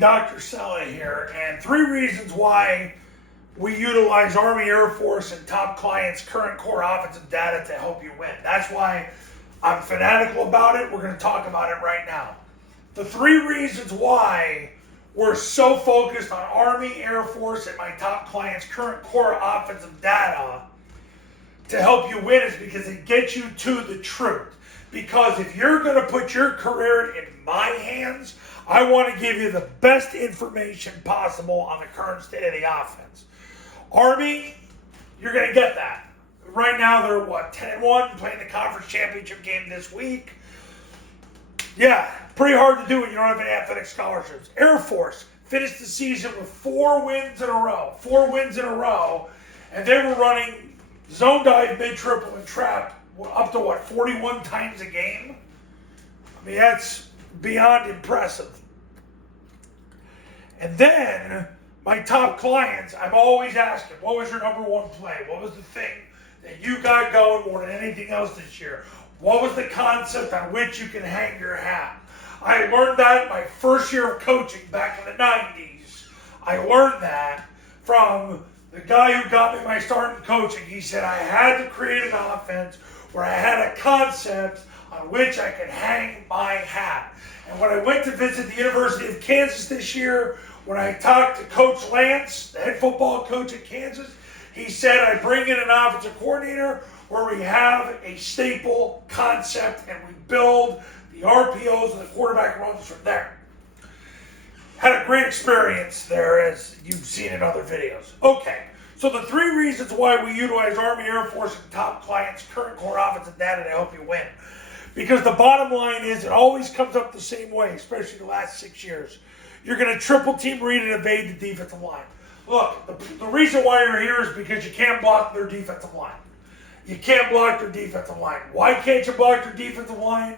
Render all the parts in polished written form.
Dr. Sella here, and 3 reasons why we utilize Army, Air Force, and top clients' current core offensive data to help you win. That's why I'm fanatical about it. We're going to talk about it right now. The 3 reasons why we're so focused on Army, Air Force, and my top clients' current core offensive data to help you win is because it gets you to the truth. Because if you're going to put your career in my hands, I want to give you the best information possible on the current state of the offense. Army, you're going to get that. Right now, they're 10-1, playing the conference championship game this week. Yeah, pretty hard to do when you don't have any athletic scholarships. Air Force finished the season with 4 wins in a row. 4 wins in a row. And they were running zone dive, mid-triple, and trap up to 41 times a game? I mean, that's beyond impressive. And then, my top clients, I'm always asking, what was your number 1 play? What was the thing that you got going more than anything else this year? What was the concept on which you can hang your hat? I learned that in my first year of coaching back in the 90s. I learned that from the guy who got me my start in coaching. He said I had to create an offense where I had a concept on which I could hang my hat. And when I went to visit the University of Kansas this year, when I talked to Coach Lance, the head football coach at Kansas, he said I bring in an offensive coordinator where we have a staple concept and we build the RPOs and the quarterback runs from there. Had a great experience there, as you've seen in other videos. Okay, so the 3 reasons why we utilize Army, Air Force, and top clients' current core offensive data to help you win. Because the bottom line is it always comes up the same way, especially the last 6 years. You're going to triple team, read, and evade the defensive line. Look, the reason why you're here is because you can't block their defensive line. You can't block their defensive line. Why can't you block their defensive line?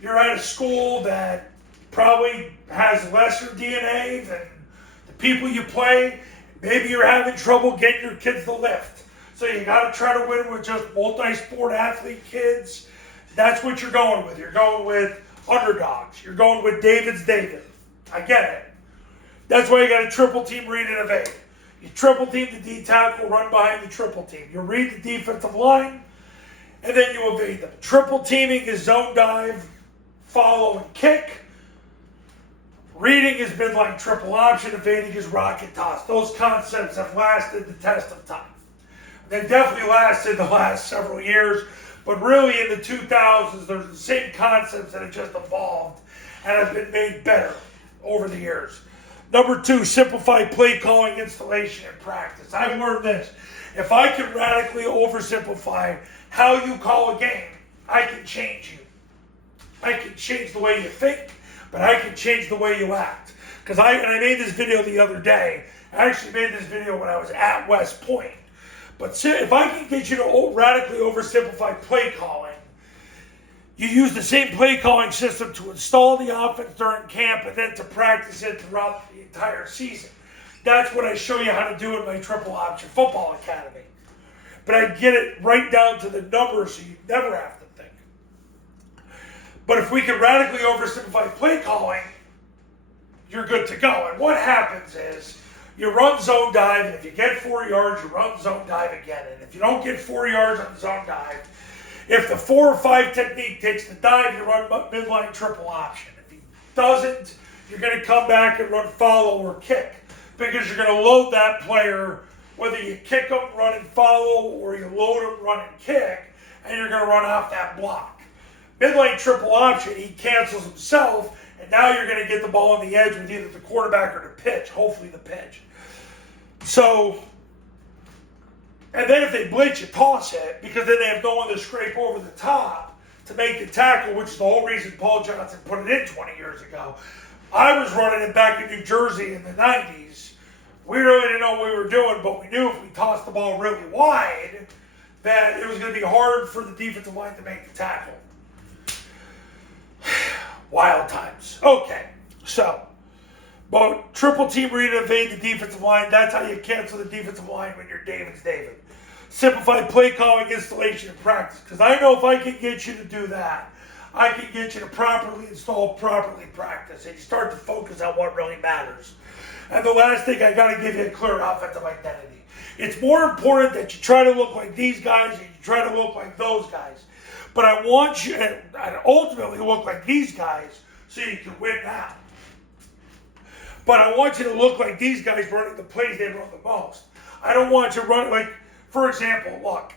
You're at a school that probably has lesser DNA than the people you play. Maybe you're having trouble getting your kids to lift. So you got to try to win with just multi-sport athlete kids. That's what you're going with. You're going with underdogs. You're going with David's David. I get it. That's why you got to triple team, read, and evade. You triple team the D tackle, run behind the triple team. You read the defensive line, and then you evade them. Triple teaming is zone dive, follow, and kick. Reading is midline triple option. Evading is rocket toss. Those concepts have lasted the test of time. They've definitely lasted the last several years, but really in the 2000s, there's the same concepts that have just evolved and have been made better over the years. Number 2, simplify play calling, installation, and practice. I've learned this. If I can radically oversimplify how you call a game, I can change you. I can change the way you think, but I can change the way you act. Because I made this video the other day. I actually made this video when I was at West Point. But if I can get you to radically oversimplify play calling, you use the same play calling system to install the offense during camp and then to practice it throughout the entire season. That's what I show you how to do in my Triple Option Football Academy. But I get it right down to the numbers so you never have to think. But if we can radically oversimplify play calling, you're good to go. And what happens is you run zone dive, and if you get 4 yards, you run zone dive again. And if you don't get 4 yards on the zone dive, if the 4 or 5 technique takes the dive, you run midline triple option. If he doesn't, you're going to come back and run follow or kick because you're going to load that player, whether you kick them, run and follow, or you load them, run and kick, and you're going to run off that block. Midline triple option, he cancels himself, and now you're going to get the ball on the edge with either the quarterback or the pitch, hopefully the pitch. So, and then if they blitz, you toss it, because then they have no one to scrape over the top to make the tackle, which is the whole reason Paul Johnson put it in 20 years ago. I was running it back in New Jersey in the 90s. We really didn't know what we were doing, but we knew if we tossed the ball really wide, that it was going to be hard for the defensive line to make the tackle. Wild times. Okay, so, but triple team, read, and evade the defensive line. That's how you cancel the defensive line when you're David's David. Simplify play calling, installation, and practice. Because I know if I can get you to do that, I can get you to properly install, properly practice, and you start to focus on what really matters. And the last thing, I got to give you a clear offensive identity. It's more important that you try to look like these guys and you try to look like those guys. But I want you to ultimately look like these guys so you can win now. But I want you to look like these guys running the plays they run the most. I don't want you running like, for example, look.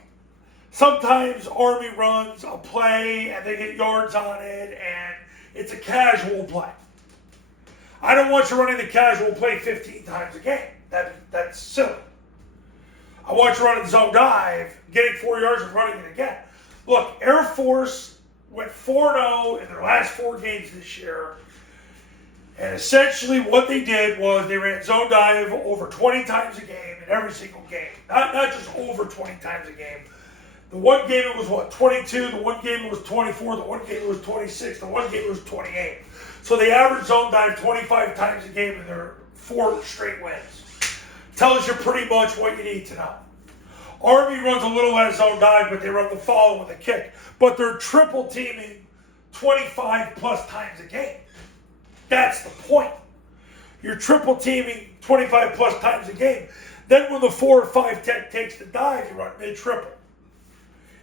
Sometimes Army runs a play and they get yards on it and it's a casual play. I don't want you running the casual play 15 times a game. That's silly. I want you running zone dive, getting 4 yards and running it again. Look, Air Force went 4-0 in their last 4 games this year. And essentially what they did was they ran zone dive over 20 times a game in every single game. Not just over 20 times a game. The one game it was 22, the one game it was 24, the one game it was 26, the one game it was 28. So they averaged zone dive 25 times a game in their 4 straight wins. Tells you pretty much what you need to know. Army runs a little less zone dive, but they run the follow with a kick. But they're triple teaming 25 plus times a game. That's the point. You're triple teaming 25 plus times a game. Then when the 4 or 5 tech takes the dive, you run mid-triple.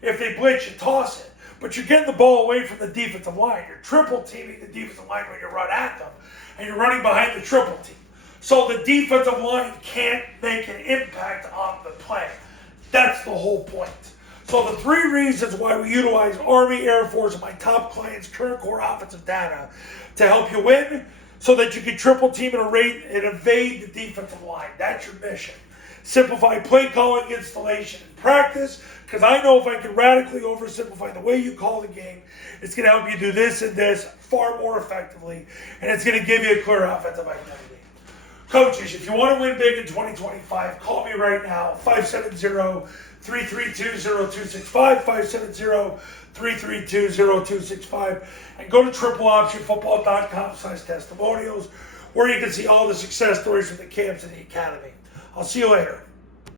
If they blitz, you toss it. But you're getting the ball away from the defensive line. You're triple teaming the defensive line when you run at them. And you're running behind the triple team. So the defensive line can't make an impact on the play. That's the whole point. So the 3 reasons why we utilize Army, Air Force, and my top clients' current core offensive data to help you win so that you can triple team and evade the defensive line. That's your mission. Simplify play calling, installation, and practice, because I know if I can radically oversimplify the way you call the game, it's going to help you do this and this far more effectively, and it's going to give you a clear offensive identity. Coaches, if you want to win big in 2025, call me right now, 570-332-0265, 570-332-0265, and go to tripleoptionfootball.com/testimonials, where you can see all the success stories from the camps and the academy. I'll see you later.